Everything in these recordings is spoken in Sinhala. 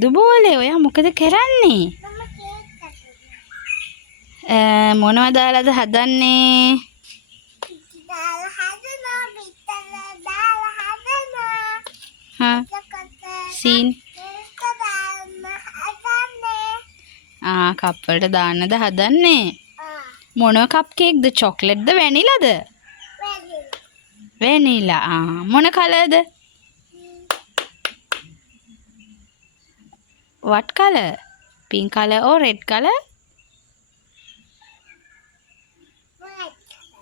දුබෝලේ ඔයා මොකද කරන්නේ? මොනවද දාලාද හදන්නේ? සීන් කප් වලට දාන්නද හදන්නේ? මොනව කප් කේක්ද? චොක්ලට්ද වැනිලාද? වැනිලා. මොන කලර්ද? What color? Pink color or red color?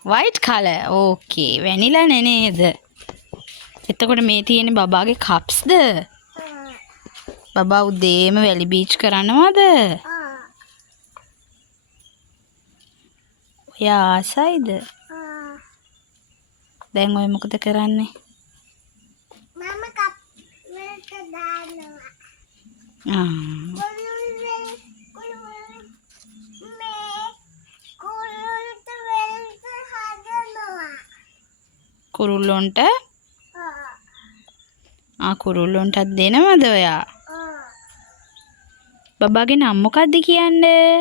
White color. Okay. Vanilla නේද? එතකොට මේ තියෙන්නේ බබාගේ කප්ස්ද? බබා උදේම වැලි බීච් කරනවද? ඔයා ආසයිද? දැන් ඔය මොකද කරන්නේ? මම කප් වලට දානවා. කුරුල්ලොන්ට කුරුල්ලොන්ටත් දෙනවද ඔයා? බබාගේ නම මොකක්ද කියන්නේ?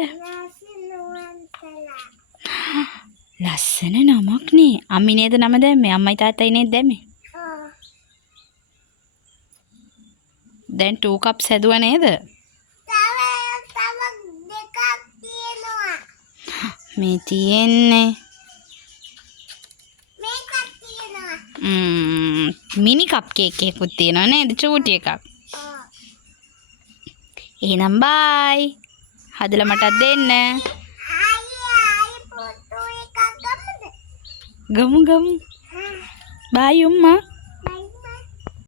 ලස්සන නමක් නේ. අම්මි නේද නම දැම්මේ? අම්මයි තාත්තයි නේද දැම්මේ? දැන් 2 cups හැදුවා නේද? තව දෙකක් තියෙනවා. මේ තියෙන්නේ. මේකක් තියෙනවා. මිනි කප් කේක් එකකුත් තියෙනවා නේද? චූටි එකක්. එහෙනම් බයි. හදලා මටත් දෙන්න. ගමු. බයි උම්මා.